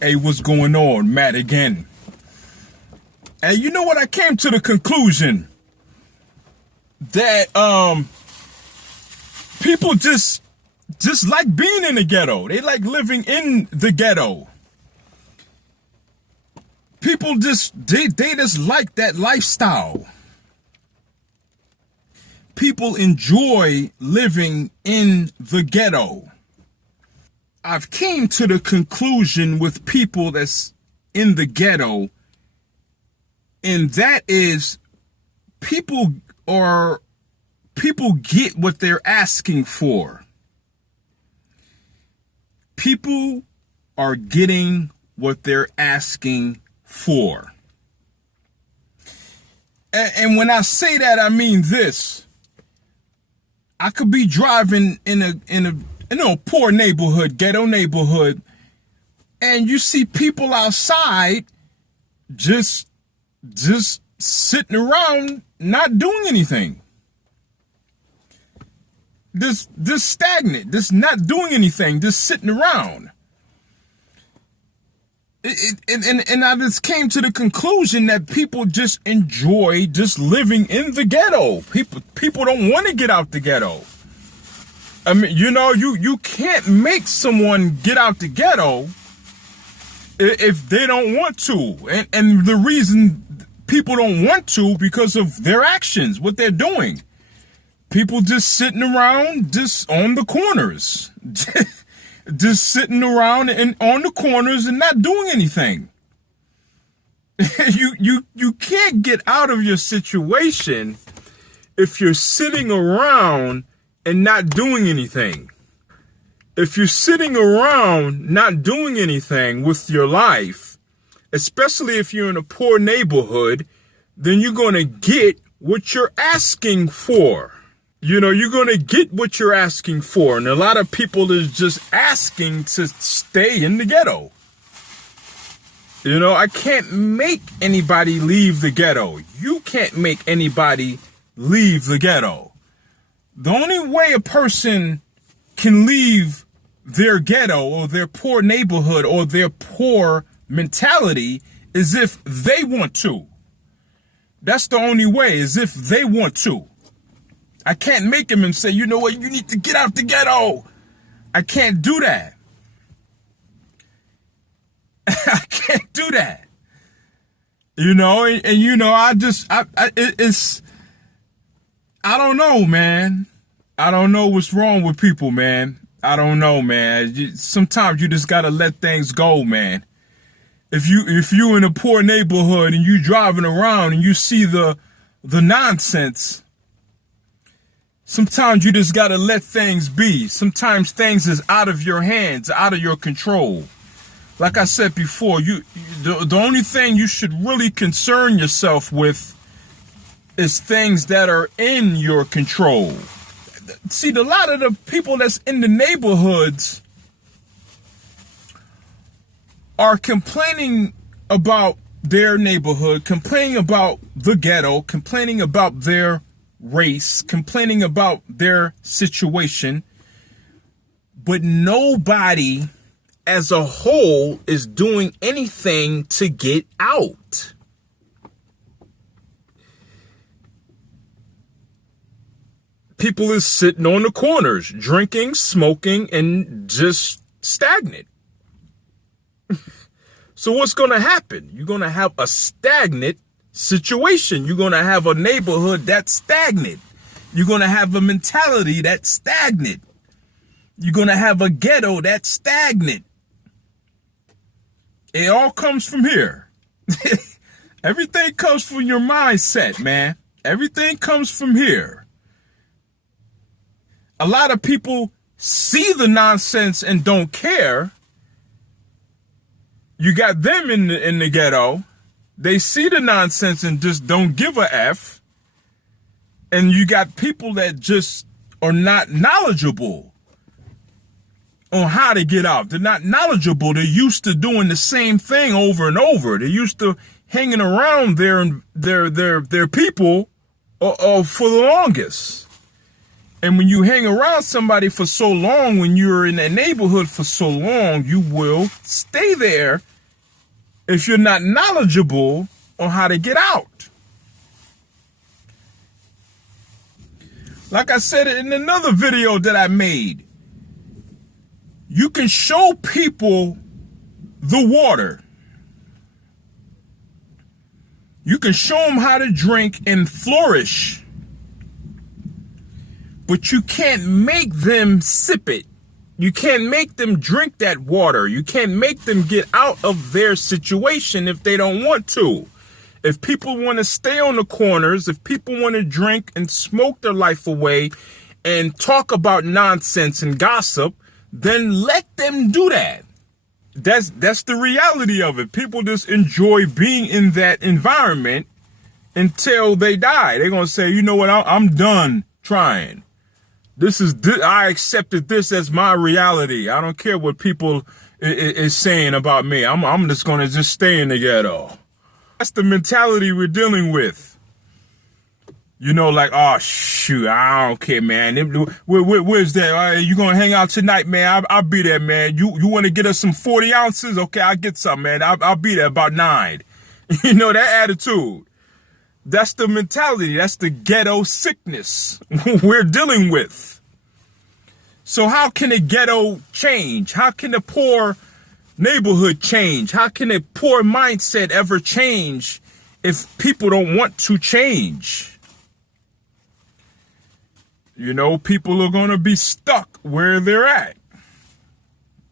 Hey, what's going on? Matt again. And you know what? I came to the conclusion that people just like being in the ghetto. They like living in the ghetto. People they just like that lifestyle. People enjoy living in the ghetto. I've came to the conclusion with people that's in the ghetto, and that is people get what they're asking for. People are getting what they're asking for. And when I say that, I mean this. I could be driving in a poor neighborhood, ghetto neighborhood, and you see people outside just sitting around not doing anything. This stagnant, this not doing anything, just sitting around. And I just came to the conclusion that people just enjoy just living in the ghetto. People don't want to get out the ghetto. I mean, you can't make someone get out the ghetto if they don't want to. And the reason people don't want to, because of their actions, what they're doing. People just sitting around just on the corners. Just sitting around and on the corners and not doing anything. You can't get out of your situation if you're sitting around and not doing anything. If you're sitting around not doing anything with your life, especially if you're in a poor neighborhood, then you're going to get what you're asking for. You're going to get what you're asking for. And a lot of people is just asking to stay in the ghetto. I can't make anybody leave the ghetto. You can't make anybody leave the ghetto. The only way a person can leave their ghetto or their poor neighborhood or their poor mentality is if they want to. That's the only way, is if they want to. I can't make him and say, you know what, you need to get out the ghetto. I can't do that. I can't do that. I don't know, man. I don't know what's wrong with people, man. I don't know, man. Sometimes you just gotta let things go, man. If you in a poor neighborhood and you driving around and you see the nonsense, sometimes you just gotta let things be. Sometimes things is out of your hands, out of your control. Like I said before, the only thing you should really concern yourself with is things that are in your control. See, a lot of the people that's in the neighborhoods are complaining about their neighborhood, complaining about the ghetto, complaining about their race, complaining about their situation, but nobody as a whole is doing anything to get out. People is sitting on the corners, drinking, smoking, and just stagnant. So what's going to happen? You're going to have a stagnant situation. You're going to have a neighborhood that's stagnant. You're going to have a mentality that's stagnant. You're going to have a ghetto that's stagnant. It all comes from here. Everything comes from your mindset, man. Everything comes from here. A lot of people see the nonsense and don't care. You got them in the ghetto. They see the nonsense and just don't give a F. And you got people that just are not knowledgeable on how to get out. They're not knowledgeable. They're used to doing the same thing over and over. They're used to hanging around their people for the longest. And when you hang around somebody for so long, when you're in that neighborhood for so long, you will stay there if you're not knowledgeable on how to get out. Like I said in another video that I made, you can show people the water. You can show them how to drink and flourish, but you can't make them sip it. You can't make them drink that water. You can't make them get out of their situation if they don't want to. If people want to stay on the corners, if people want to drink and smoke their life away and talk about nonsense and gossip, then let them do that. That's the reality of it. People just enjoy being in that environment until they die. They're going to say, you know what, I'm done trying. I accepted this as my reality. I don't care what people is saying about me. I'm just going to just stay in the ghetto. That's the mentality we're dealing with. You know, like, oh, shoot, I don't care, man. Where's that? You going to hang out tonight, man? I'll be there, man. You want to get us some 40 ounces? Okay, I'll get some, man. I'll be there about 9. You know, that attitude. That's the mentality. That's the ghetto sickness we're dealing with. So how can a ghetto change? How can a poor neighborhood change? How can a poor mindset ever change if people don't want to change? You know, people are going to be stuck where they're at.